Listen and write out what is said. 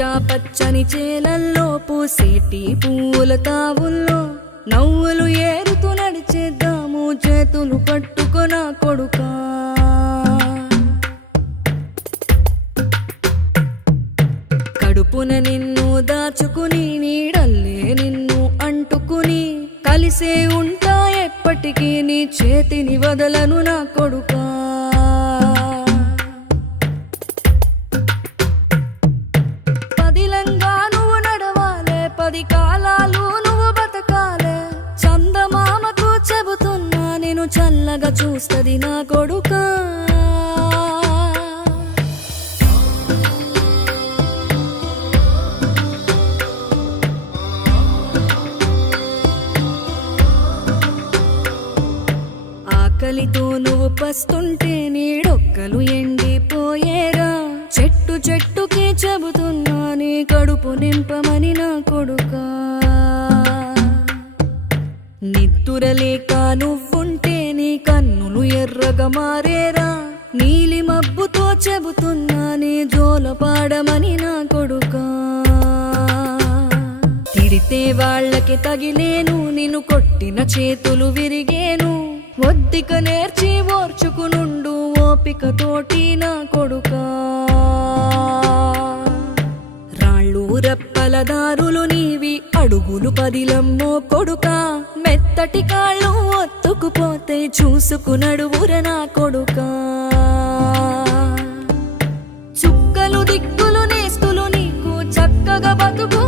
పచ్చా పచ్చని చేలల్లో పూసేటి పూల తావుల్లో నవ్వులు ఏరుతూ నడిచేద్దాము చేతులు పట్టుకొన కొడుకా. కడుపున నిన్ను దాచుకుని నీడల్లే నిన్ను అంటుకుని కలిసే ఉంటా ఎప్పటికీ నీ చేతిని వదలను నా కొడుకా. పదిలంగా నువ్వు నడవాలే, 10 కాలాలు నువ్వు బతకాలే. చందమామకు చెబుతున్నా నేను చల్లగా చూస్తది నా కొడుకా. ఆకలితో నువ్వు పస్తుంటే నీడొక్కలు ఎండిపోయేరా. చెట్టు చెట్టుకి చెబుతున్నా నీ కడుపు నింపమని నా కొడుకా. నిద్దురలేక నువ్వుంటే నీ కన్నులు ఎర్రగా మారేరా. నీలి మబ్బుతో చెబుతున్నా నీ జోలపాడమని నా కొడుకా. తిడితే వాళ్ళకి తగిలేను, నిన్ను కొట్టిన చేతులు విరిగేను. ఒద్దిక నేర్చి ఓర్చుకునుండు ఓపికతోటి నా కొడుకా. రాళ్ళు రప్పల దారులు నీవి, అడుగులు 10 లమ్మో కొడుకా. మెత్తటి కాళ్ళు ఒత్తుకుపోతే చూసుకునడువుర నా కొడుకా. చుక్కలు దిక్కులు నేస్తులు నీకు చక్కగా బతుకు